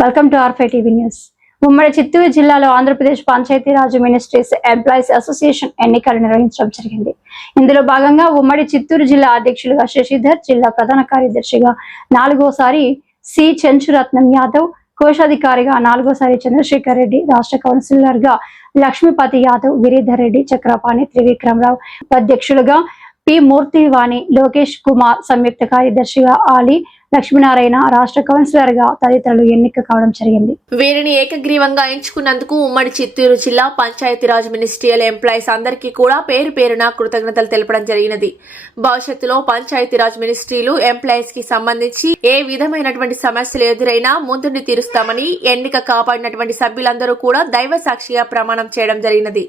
Welcome to ఆర్5 TV news. ఉమ్మడి చిత్తూరు జిల్లాలో Andhra Pradesh Panchayati Raj ministries employees association ఎన్నికలు నిర్వహించడం జరిగింది. ఇందులో భాగంగా ఉమ్మడి చిత్తూరు జిల్లా అధ్యక్షులుగా శశిధర్, జిల్లా ప్రధాన కార్యదర్శిగా 4వసారి సి చెంచురత్నం యాదవ్, కోశాధికారిగా 4వసారి చంద్రశేఖర్ రెడ్డి, రాష్ట్ర కౌన్సిలర్ గా లక్ష్మీపతి యాదవ్, గిరిధర్ రెడ్డి, చక్రపాణి, త్రివిక్రమరావు, అధ్యక్షులుగా పి మూర్తివాణి, లోకేష్ కుమార్, సంయుక్త కార్యదర్శిగా ఆలీ లక్ష్మీనారాయణ, రాష్ట్ర కౌన్సిలర్ గా తదితరులు ఎన్నిక కావడం జరిగింది. వీరిని ఏకగ్రీవంగా ఎంచుకున్నందుకు ఉమ్మడి చిత్తూరు జిల్లా పంచాయతీరాజ్ మినిస్ట్రియల్ ఎంప్లాయీస్ అందరికీ కూడా పేరు పేరున కృతజ్ఞతలు తెలపడం జరిగినది. భవిష్యత్తులో పంచాయతీరాజ్ మినిస్ట్రీలు ఎంప్లాయీస్ కి సంబంధించి ఏ విధమైనటువంటి సమస్యలు ఎదురైనా ముందుండి తీరుస్తామని ఎన్నిక కాపాడినటువంటి సభ్యులందరూ కూడా దైవ సాక్షిగా ప్రమాణం చేయడం జరిగినది.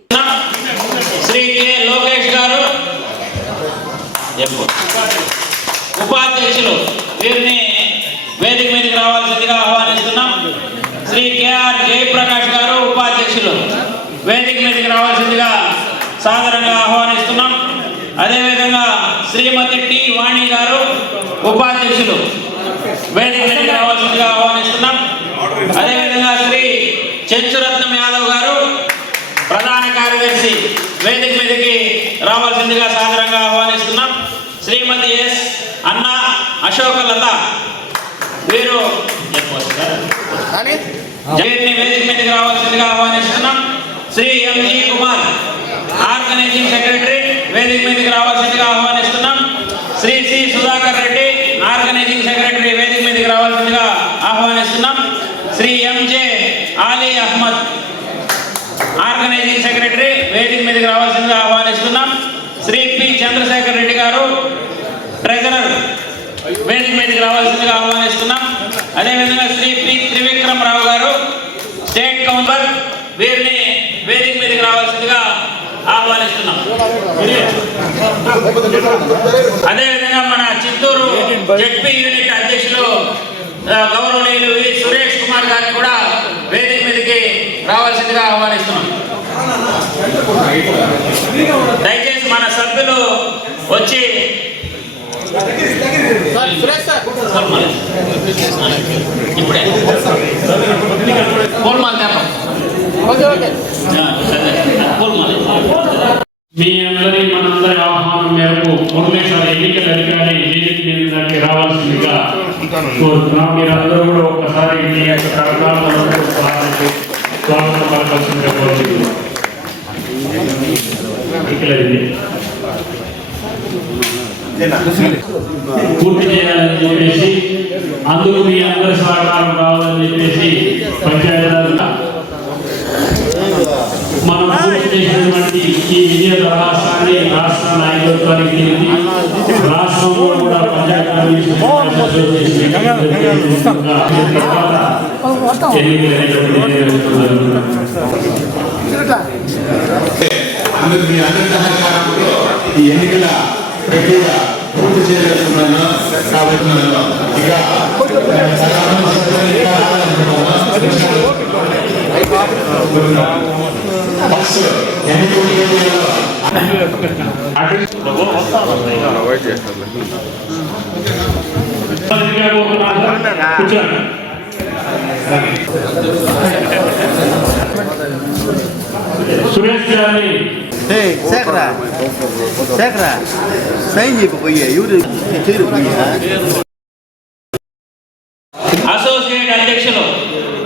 ఉపాధ్యక్షులు వీరిని వేదిక మీదకి రావాల్సిందిగా ఆహ్వానిస్తున్నాం. శ్రీ కేఆర్ జయప్రకాష్ గారు ఉపాధ్యక్షులు వేదిక మీదకి రావాల్సిందిగా సాదరంగా ఆహ్వానిస్తున్నాం. అదేవిధంగా శ్రీమతి టి వాణి గారు ఉపాధ్యక్షులు వేదిక మీదకి రావాల్సిందిగా ఆహ్వానిస్తున్నాం. అదేవిధంగా శ్రీ చెంచురత్నం యాదవ్ గారు ప్రధాన కార్యదర్శి వేదిక మీదకి రావాల్సిందిగా సాదరంగా ఆహ్వానిస్తున్నాం. శ్రీమతి ఎస్ అన్న అశోకలత వీరు వేదిక మీదకి రావాల్సిందిగా ఆహ్వానిస్తున్నాం. Shri MG Kumar organising secretary వేదిక మీదకి రావాల్సిందిగా ఆహ్వానిస్తున్నాం. Shri C Sudhakar Reddy organising secretary వేదిక మీదకి రావాల్సిందిగా ఆహ్వానిస్తున్నాం. Shri MJ Ali Ahmed organising secretary వేదిక మీదకి రావాల్సిందిగా ఆహ్వానిస్తున్నాం. శ్రీ పి చంద్రశేఖర్ రెడ్డి గారు ట్రెజరర్ వేదిక మీదకి రావాల్సిందిగా ఆహ్వానిస్తున్నాం. అదేవిధంగా శ్రీ పి త్రివిక్రమరావు గారు స్టేట్ కౌన్సిలర్ వీరిని వేదిక మీదకి రావాల్సిందిగా ఆహ్వానిస్తున్నాం. అదేవిధంగా మన చిత్తూరు జెడ్పీ యూనిట్ అధ్యక్షులు గౌరవనీయులు వి సురేష్ కుమార్ గారిని కూడా వేదిక మీదకి రావాల్సిందిగా ఆహ్వానిస్తున్నాం. దయచేసి మన సభ్యులు వచ్చి ఇప్పుడే మీ అందరి మనందరి ఆహ్వానం మేరకు మురళీశ్వర ఎన్నికల అధికారి వేదిక మీదకి రావాల్సిందిగా కోరుతున్నాం. మీరందరూ కూడా ఒక్కసారి మీ యొక్క కరతాళాలకు స్వాగతం పలకాల్సిందిగా కోరుతున్నాం. పూర్తి చేయాలని చెప్పేసి అందుకు మీ అందరి సహకారం కావాలని చెప్పేసి పంచాయతీ మనం పూర్తి చేసినటువంటి ఈ విజయ రాష్ట్రాన్ని రాష్ట్ర నాయకత్వానికి రాష్ట్రంలో కూడా పంచాయతీ ఈ ఎన్నికల ప్రక్రియ పూర్తి చేయగలుగుతున్నాను కాబట్టి సురేష్ గారిని అసోసియేట్ అధ్యక్షులు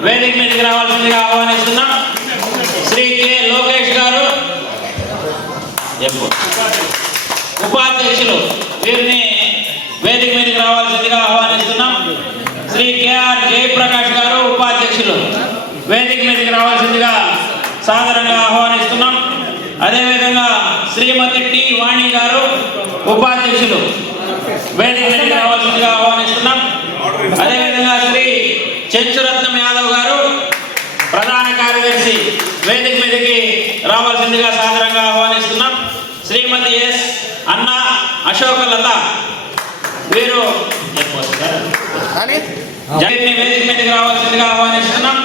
వేదిక మీదకి రావాల్సిందిగా ఆహ్వానిస్తున్నాం. శ్రీ కె లోకేష్ గారు ఉపాధ్యక్షులు వీరిని వేదిక మీదకి రావాల్సిందిగా ఆహ్వానిస్తున్నాం. శ్రీ కేఆర్ జయప్రకాష్ గారు ఉపాధ్యక్షులు వేదిక మీదకి రావాల్సిందిగా సాదరంగా ఆహ్వానిస్తున్నాం. అదేవిధంగా శ్రీమతి టి వాణి గారు ఉపాధ్యక్షులు వేదిక మీదకి రావాల్సిందిగా ఆహ్వానిస్తున్నాం. అదేవిధంగా శ్రీ చెంచురత్నం యాదవ్ గారు ప్రధాన కార్యదర్శి వేదిక మీదకి రావాల్సిందిగా సాదరంగా ఆహ్వానిస్తున్నాం. శ్రీమతి ఎస్ అన్న అశోకలత వీరు వేదిక మీదకి రావాల్సిందిగా ఆహ్వానిస్తున్నాం.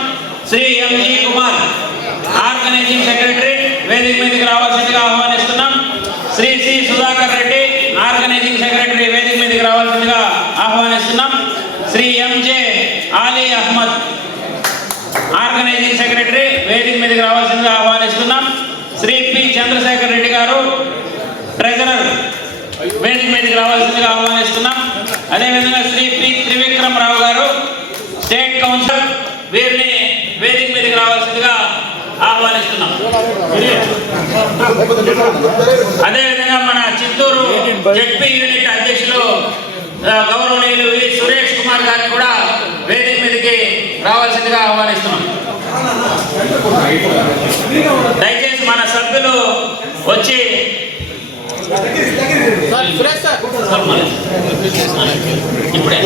Shri MG Kumar organising secretary వేదిక మీదకి రావాల్సిందిగా ఆహ్వానిస్తున్నాం. Shri C Sudhakar Reddy organising secretary వేదిక మీదకి రావాల్సిందిగా ఆహ్వానిస్తున్నాం. శ్రీ ఎంజే ఆలీ అహ్మద్ చంద్రశేఖర్ రెడ్డి గారు ట్రెజరర్ వేదిక మీదకి రావాల్సిందిగా ఆహ్వానిస్తున్నాం. అదేవిధంగా శ్రీ పి త్రివిక్రమరావు గారు స్టేట్ కౌన్సిలర్, వీరిని వేదిక మీదకి రావాల్సిందిగా ఆహ్వానిస్తున్నాం. అదేవిధంగా మన చిత్తూరు జెడ్పీ యూనిట్ అధ్యక్షులు గౌరవనీయులు వి సురేష్ కుమార్ గారిని కూడా వేదిక మీదకి రావాల్సిందిగా ఆహ్వానిస్తున్నాం. దయచేసి మన సభ్యులు వచ్చి ఇప్పుడే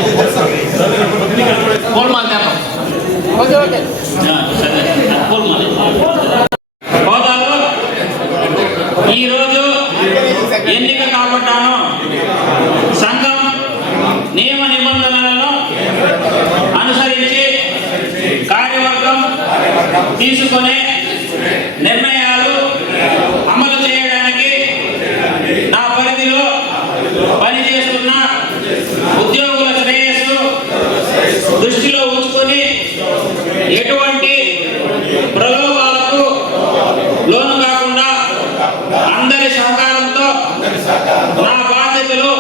హోదాలో ఈరోజు ఎన్నిక కాబట్టాను సంఘం నియమ నిబంధనలను అనుసరించి కార్యవర్గం తీసుకునే నిర్ణయాలు అమలు చేయడానికి నా పరిధిలో పనిచేస్తున్న ఉద్యోగుల శ్రేయస్సు దృష్టిలో ఉంచుకొని ఎటువంటి ప్రలోభాలకు లోను కాకుండా అందరి సహకారంతో నా బాధ్యతలు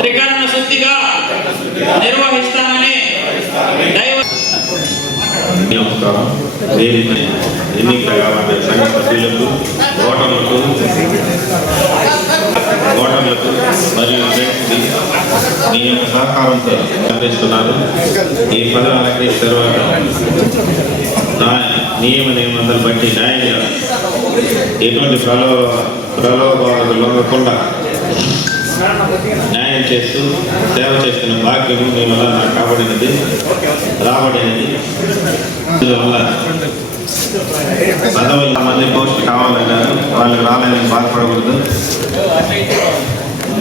త్రికరణ శుద్ధిగా నిర్వహిస్తానని నమస్కారం. ఎన్నిక కాబట్టి సంఘ సభ్యులకు, ఓటర్లకు మరియు ఫ్రెండ్స్కి మీ యొక్క సహకారంతో అందిస్తున్నారు. ఈ పదవి అలంకరించిన తర్వాత నియమ నిబంధనలు బట్టి న్యాయంగా ఎటువంటి ప్రలోభాలకు లొంగకుండా న్యాయం చేస్తూ సేవ చేస్తున్న భాగ్యము మీ వల్ల నాకు రాబడినది. అందువల్ల 10,000 మంది పోస్ట్ కావాలన్నారు. వాళ్ళకి రాలేదని బాధపడకూడదు.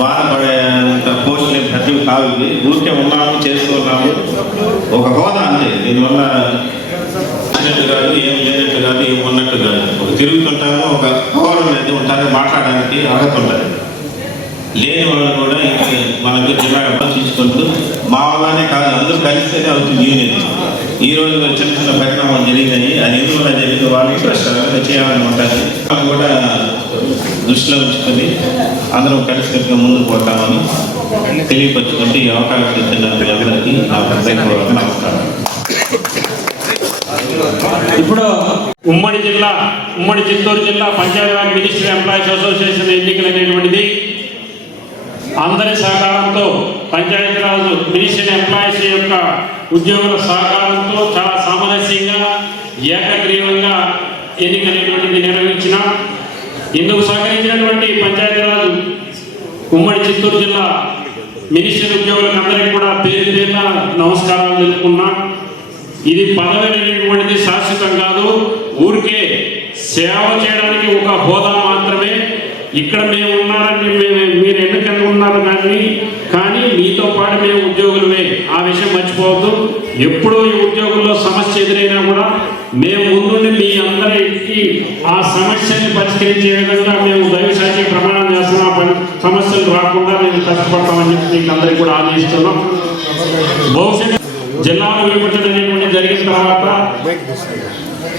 బాధపడేంత పోస్టులు ప్రతి కాదు. ఊరికే ఉన్నాము, చేస్తున్నాము, ఒక హోదా అంతే. దీనివల్ల అన్నట్టు కాదు, ఏం లేనట్టు కాదు, ఏం ఉన్నట్టు కాదు. ఒక తిరుగుతుంటాము, ఒక హోదా అనేది ఉంటారు, మాట్లాడడానికి అర్హత ఉంటుంది. లేని వాళ్ళు కూడా మనకు జిల్లా ఆలోచించుకుంటూ మా వల్లనే కాదు, అందరూ కలిస్తేనే అవుతుంది యూనియన్. ఈరోజు చిన్న చిన్న పరిణామాలు జరిగినాయి. అది ఎందువల్ల జరిగింది వాళ్ళకి ప్రశ్న చేయాలని ఉంటుంది. వాళ్ళు కూడా దృష్టిలో ఉంచుకొని అందరం కలిసి ముందుకు పోతామని తెలియపరుచుకుంటే ఈ అవకాశం ఇచ్చిన అందరికీ నా ప్రత్యేక నమస్కారం. ఇప్పుడు ఉమ్మడి చిత్తూరు జిల్లా పంచాయతీరాజ్ మినిస్ట్రీ ఎంప్లాయీస్ అసోసియేషన్ ఎన్నికలు అనేటువంటిది అందరి సహకారంతో, పంచాయతీరాజ్ మినిస్ట్రీ ఎంప్లాయీస్ యొక్క ఉద్యోగుల సహకారంతో చాలా సామరస్యంగా ఏకగ్రీవంగా ఎన్నిక అనేటువంటిది నిర్వహించిన ఇందుకు సహకరించినటువంటి పంచాయతీరాజ్ ఉమ్మడి చిత్తూరు జిల్లా మినిస్ట్రీ ఉద్యోగులకు అందరికీ కూడా పేరు పేరున నమస్కారాలు తెలుపుకున్నా. ఇది పదవి అనేటువంటిది శాశ్వతం కాదు, ఊరికే సేవ చేయడానికి ఒక హోదా మాత్రమే. ఇక్కడ మేము ఉన్నారని మీరు ఎన్నికలు ఉన్నారు కానీ మీతో పాటు మేము ఉద్యోగులమే, ఆ విషయం మర్చిపోవద్దు. ఎప్పుడూ ఈ ఉద్యోగుల్లో సమస్య ఎదురైనా కూడా మేము ముందుండి మీ అందరికీ ఆ సమస్యని పరిష్కరించే విధంగా మేము దైవసాక్షి ప్రమాణం చేస్తున్నాం. సమస్యలు రాకుండా మేము కష్టపడతామని చెప్పి మీకు అందరికీ కూడా ఆదేశిస్తున్నాం. భవిష్యత్తు జిల్లాలు విభజన అనేటువంటి జరిగిన తర్వాత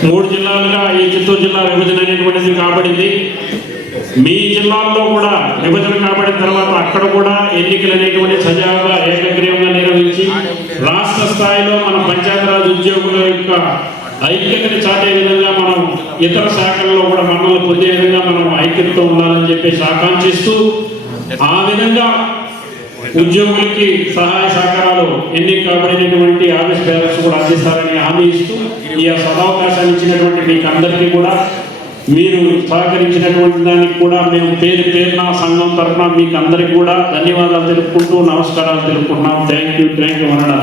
3 జిల్లాలుగా ఈ చిత్తూరు జిల్లా విభజన అనేటువంటిది కాబడింది. మీ జిల్లాల్లో కూడా విభజన కాబడిన తర్వాత అక్కడ కూడా ఎన్నికలు అనేటువంటి సజావుగా ఏకగ్రీవంగా నిర్వహించి రాష్ట్ర స్థాయిలో మన పంచాయతీరాజ్ ఉద్యోగుల యొక్క ఐక్యతని చాటే విధంగా మనం ఇతర శాఖల్లో కూడా మమ్మల్ని పొందే విధంగా మనం ఐక్యతతో ఉండాలని చెప్పేసి ఆకాంక్షిస్తూ ఆ విధంగా ఉద్యోగులకి సహాయ సహకారాలు ఎన్నిక కాబడినటువంటి ఆఫీస్ బేరర్స్ కూడా అందిస్తారని హామీ ఇస్తూ ఈ సదవకాశాన్ని ఇచ్చినటువంటి మీకు అందరికీ కూడా, మీరు సహకరించినటువంటి దానికి కూడా మేము పేరున సంఘం తరఫున మీకు అందరికీ కూడా ధన్యవాదాలు తెలుపుకుంటూ నమస్కారాలు తెలుపుకుంటున్నాం. Thank you అనడా.